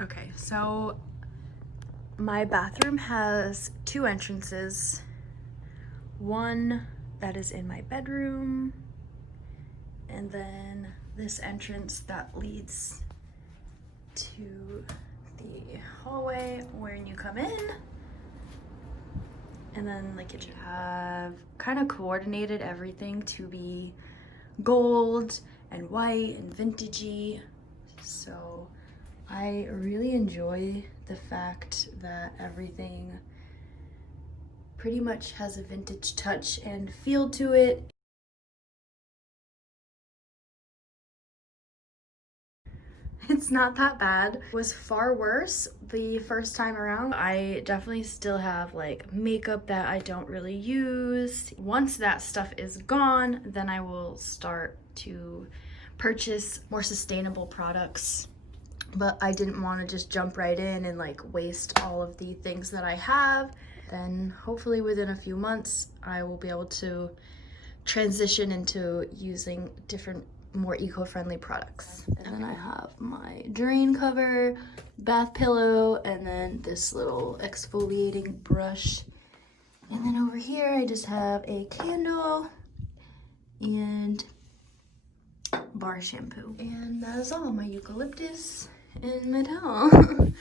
Okay, so my bathroom has two entrances. One that is in my bedroom, and then this entrance that leads to the hallway when you come in. And then like it have kind of coordinated everything to be gold and white and vintagey. So I really enjoy the fact that everything pretty much has a vintage touch and feel to it. It's not that bad. It was far worse the first time around. I definitely still have like makeup that I don't really use. Once that stuff is gone, then I will start to purchase more sustainable products. But I didn't want to just jump right in and like waste all of the things that I have. Then hopefully within a few months, I will be able to transition into using different, more eco-friendly products. And then I have my drain cover, bath pillow, and then this little exfoliating brush. And then over here, I just have a candle and bar shampoo. And that is all, my eucalyptus and my towel.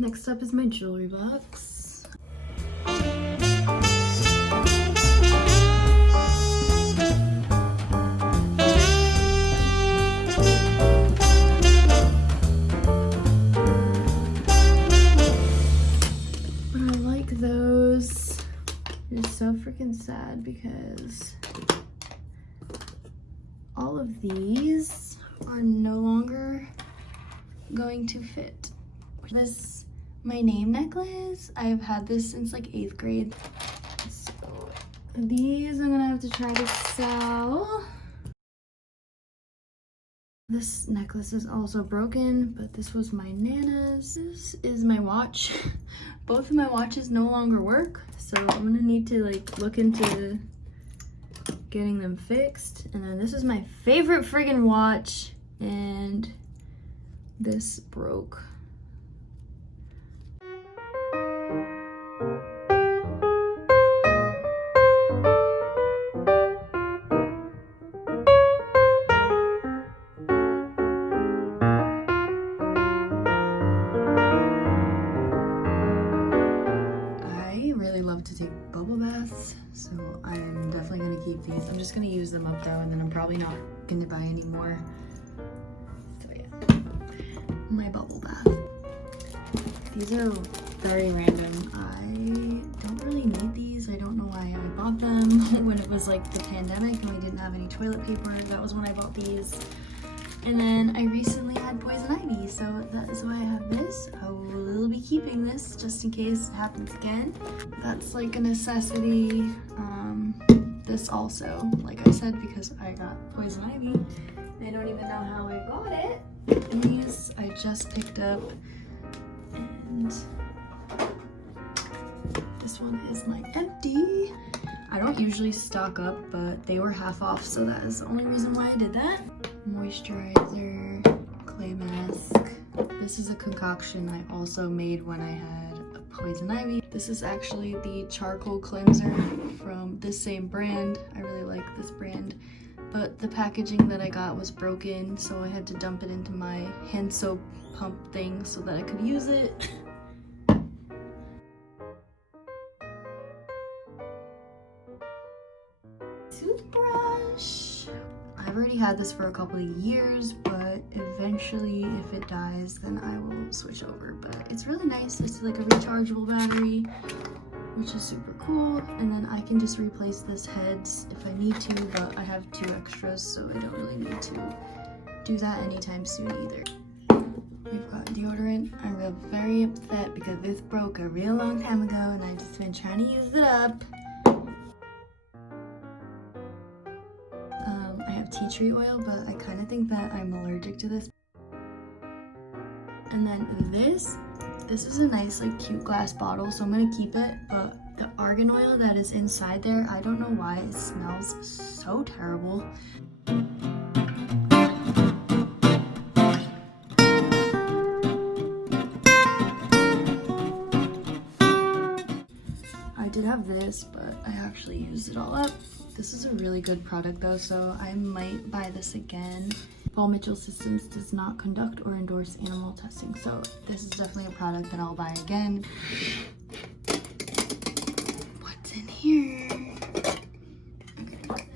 Next up is my jewelry box. But I like those. It's so freaking sad because all of these are no longer going to fit. This, my name necklace, I've had this since like 8th grade. So these I'm gonna have to try to sell. This necklace is also broken, but this was my Nana's. This is my watch. Both of my watches no longer work, so I'm gonna need to like look into getting them fixed. And then this is my favorite friggin' watch, and this broke. To take bubble baths, so I'm definitely going to keep these. I'm just going to use them up though, and then I'm probably not going to buy any more. So yeah, my bubble bath. These are very random. I don't really need these. I don't know why I bought them when it was like the pandemic and we didn't have any toilet paper. That was when I bought these. And then I recently had poison ivy, so that is why I have this. I will be keeping this just in case it happens again. That's like a necessity. this also, like I said, because I got poison ivy. I don't even know how I got it. These I just picked up, and this one is like empty. I don't usually stock up, but they were half off, so that is the only reason why I did that. Moisturizer, clay mask. This is a concoction I also made when I had a poison ivy. This is actually the charcoal cleanser from this same brand. I really like this brand, but the packaging that I got was broken, so I had to dump it into my hand soap pump thing so that I could use it. Toothbrush. I've already had this for a couple of years, but eventually if it dies then I will switch over. But it's really nice. It's like a rechargeable battery, which is super cool, and then I can just replace this heads if I need to, but I have 2 extras, so I don't really need to do that anytime soon either. We've got deodorant. I'm very upset because this broke a real long time ago and I've just been trying to use it up. I have tea tree oil, but I kind of think that I'm allergic to this. And then this is a nice like cute glass bottle, so I'm gonna keep it, but the argan oil that is inside there, I don't know why it smells so terrible. I did have this, but I actually used it all up. This is a really good product though, so I might buy this again. Paul Mitchell Systems does not conduct or endorse animal testing, so this is definitely a product that I'll buy again. What's in here? Okay.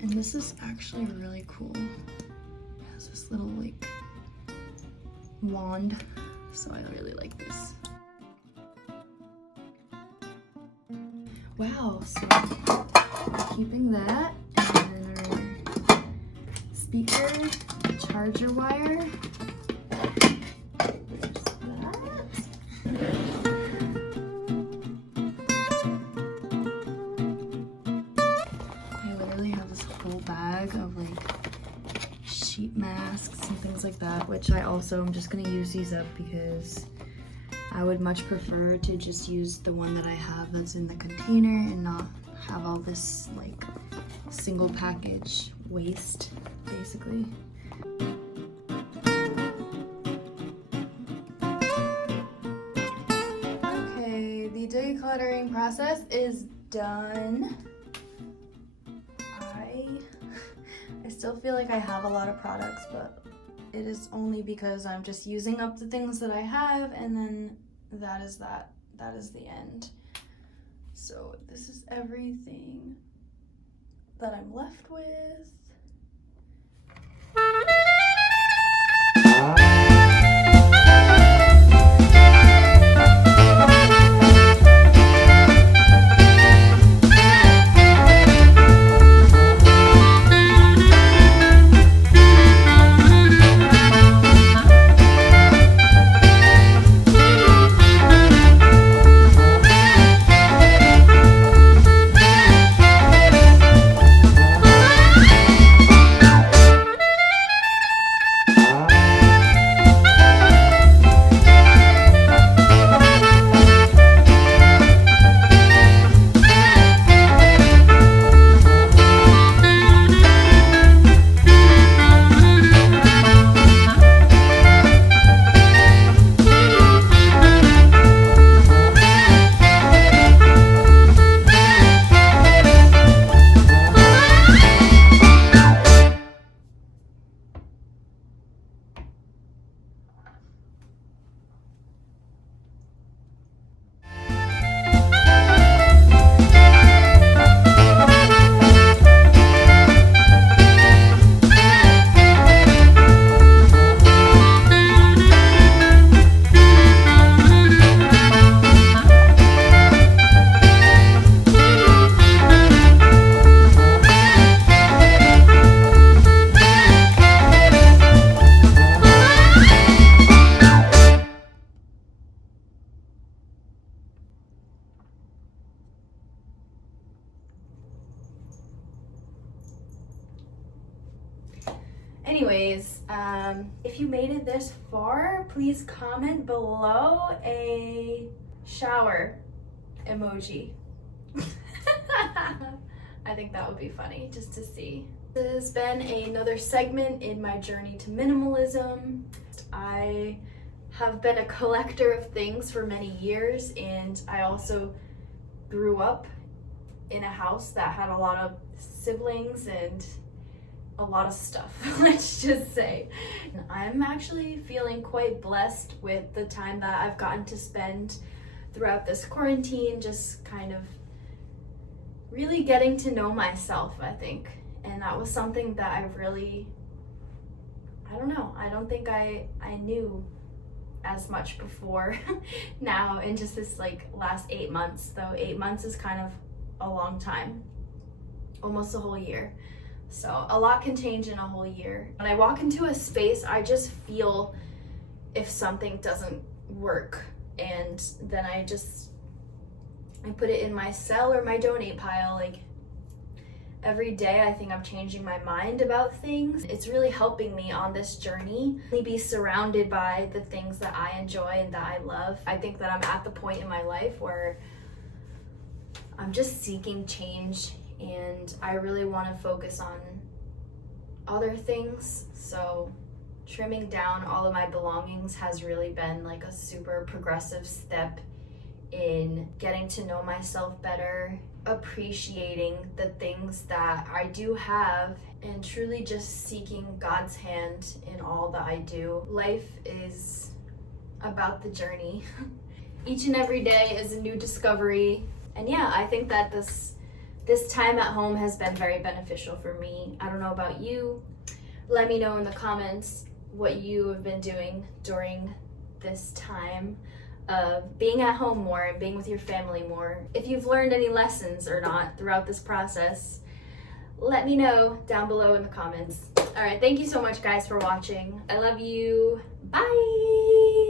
And this is actually really cool. It has this little like wand, so I really like this. Wow, so we're keeping that, and then our speaker, charger wire, there's that. I literally have this whole bag of like sheet masks and things like that, which I also am just gonna use these up because I would much prefer to just use the one that I have that's in the container and not have all this like single package waste, basically. Okay, the decluttering process is done. I still feel like I have a lot of products, but it is only because I'm just using up the things that I have, and then that is the end. So this is everything that I'm left with. Anyways, if you made it this far, please comment below a shower emoji. I think that would be funny just to see. This has been another segment in my journey to minimalism. I have been a collector of things for many years, and I also grew up in a house that had a lot of siblings and a lot of stuff, let's just say. I'm actually feeling quite blessed with the time that I've gotten to spend throughout this quarantine, just kind of really getting to know myself, I think. And that was something that I really, I don't know, I don't think I knew as much before now in just this like last 8 months, though 8 months is kind of a long time, almost a whole year. So a lot can change in a whole year. When I walk into a space, I just feel if something doesn't work, and then I put it in my sell or my donate pile. Like every day I think I'm changing my mind about things. It's really helping me on this journey to be surrounded by the things that I enjoy and that I love. I think that I'm at the point in my life where I'm just seeking change, and I really want to focus on other things. So trimming down all of my belongings has really been like a super progressive step in getting to know myself better, appreciating the things that I do have, and truly just seeking God's hand in all that I do. Life is about the journey. Each and every day is a new discovery. And yeah, I think that this time at home has been very beneficial for me. I don't know about you. Let me know in the comments what you have been doing during this time of being at home more and being with your family more. If you've learned any lessons or not throughout this process, let me know down below in the comments. All right, thank you so much guys for watching. I love you. Bye.